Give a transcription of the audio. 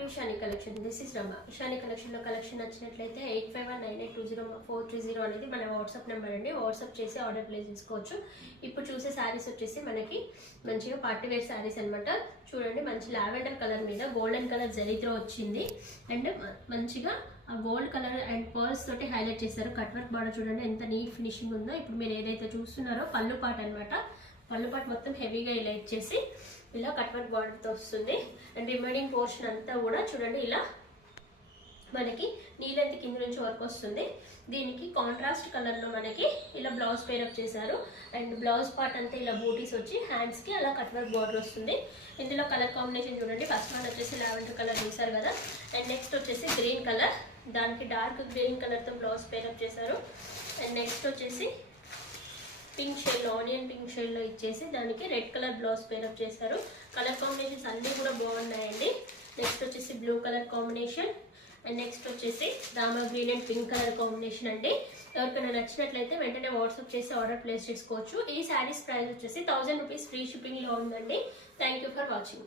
To Shani collection. This is Rama. Shani కలెక్షన్లో collection నచ్చినట్లయితే 8519820430 అనేది మన వాట్సాప్ నెంబర్ అండి. వాట్సాప్ చేసి ఆర్డర్ ప్లేస్ చేసుకోవచ్చు. ఇప్పుడు చూసే శారీస్ వచ్చేసి మనకి మంచిగా పార్టీ వేర్ శారీస్ అనమాట. చూడండి, మంచి లావెండర్ కలర్ మీద గోల్డెన్ కలర్ జరీతో వచ్చింది. అండ్ మంచిగా ఆ గోల్డ్ కలర్ అండ్ పర్ల్స్ తోటి హైలైట్ చేశారు. కట్ వర్క్ బార్డర్ చూడండి ఎంత నీట్ ఫినిషింగ్ ఉందో. ఇప్పుడు మీరు ఏదైతే చూస్తున్నారో పళ్ళు పాట్ అనమాట. పళ్ళు పాట్ మొత్తం హెవీగా ఇలా ఇచ్చేసి ఇలా కట్ వర్క్ బార్డర్తో వస్తుంది. అండ్ రిమైనింగ్ పోర్షన్ అంతా కూడా చూడండి ఇలా మనకి నీళ్ళెంత కింద నుంచి వరకు వస్తుంది. దీనికి కాంట్రాస్ట్ కలర్లో మనకి ఇలా బ్లౌజ్ పేరప్ చేశారు. అండ్ బ్లౌజ్ పార్ట్ అంతా ఇలా బూటీస్ వచ్చి హ్యాండ్స్కి అలా కట్ వర్క్ బార్డర్ వస్తుంది. ఇందులో కలర్ కాంబినేషన్ చూడండి. ఫస్ట్ వన్ వచ్చేసి లావెండర్ కలర్ చూసారు కదా. అండ్ నెక్స్ట్ వచ్చేసి గ్రీన్ కలర్, దానికి డార్క్ గ్రీన్ కలర్తో బ్లౌజ్ పేరప్ చేశారు. అండ్ నెక్స్ట్ వచ్చేసి పింక్ షేడ్, ఆనియన్ పింక్ షేడ్లో ఇచ్చేసి దానికి రెడ్ కలర్ బ్లౌజ్ పేరప్ చేశారు. కలర్ కాంబినేషన్స్ అన్నీ కూడా బాగున్నాయండి. నెక్స్ట్ వచ్చేసి blue colour combination. And next వచ్చేసి rama green and pink colour combination అండి. ఎవరికైనా నచ్చినట్లయితే వెంటనే వాట్సాప్ చేసి ఆర్డర్ ప్లేస్ చేసుకోవచ్చు. ఈ శారీస్ ప్రైస్ వచ్చేసి 1000 రూపీస్ ఫ్రీ షిప్పింగ్లో ఉందండి. Thank you for watching.